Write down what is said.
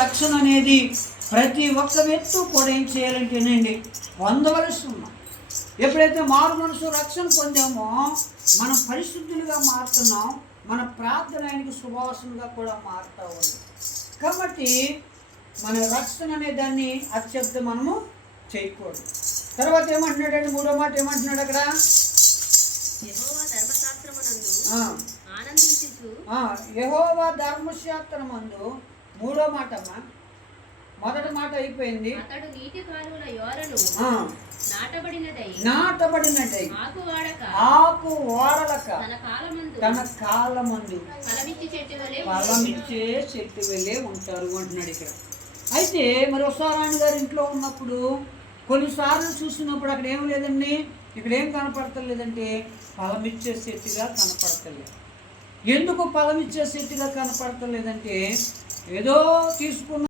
రక్షణ అనేది ప్రతి ఒక్క వ్యక్తి కూడా ఏం చేయాలంటేనండి పొందవలసి ఉన్నాం ఎప్పుడైతే మారు మనసు రక్షణ పొందామో మనం పరిశుద్ధులుగా మారుతున్నాం మన ప్రార్థన ఆయనకి సువాసనగా కూడా మారుతా ఉంది. కాబట్టి మన రక్షణ అనే దాన్ని అత్యంత మనము చేయకూడదు. తర్వాత ఏమంటున్నాడండి? మూడో మాట ఏమంటున్నాడు అక్కడ? యెహోవా ధర్మశాస్త్రమందు మూడో మాట అమ్మా. మొదటి మాట అయిపోయింది. అతడు నీటి కాలువల యోరను నాటబడినదై. నాటబడినట్టయి ఆకు వాడక. ఆకు ఓరలక తన కాలమందు. తన కాలమందు. ఫలమిచ్చి చెట్టు వలె ఫలమిచ్చే చెట్టు వెళ్ళే ఉంటారు అంటున్నాడు ఇక్కడ. అయితే మరి ఉషారాణి గారి ఇంట్లో ఉన్నప్పుడు కొన్నిసార్లు చూసినప్పుడు అక్కడ ఏం లేదండి? ఇక్కడ ఏం కనపడతలేదంటే ఫలమిచ్చే చెట్టుగా కనపడతలేదు. ఎందుకు ఫలమిచ్చే కనపడటం కనపడతలేదంటే ఏదో తీసుకున్న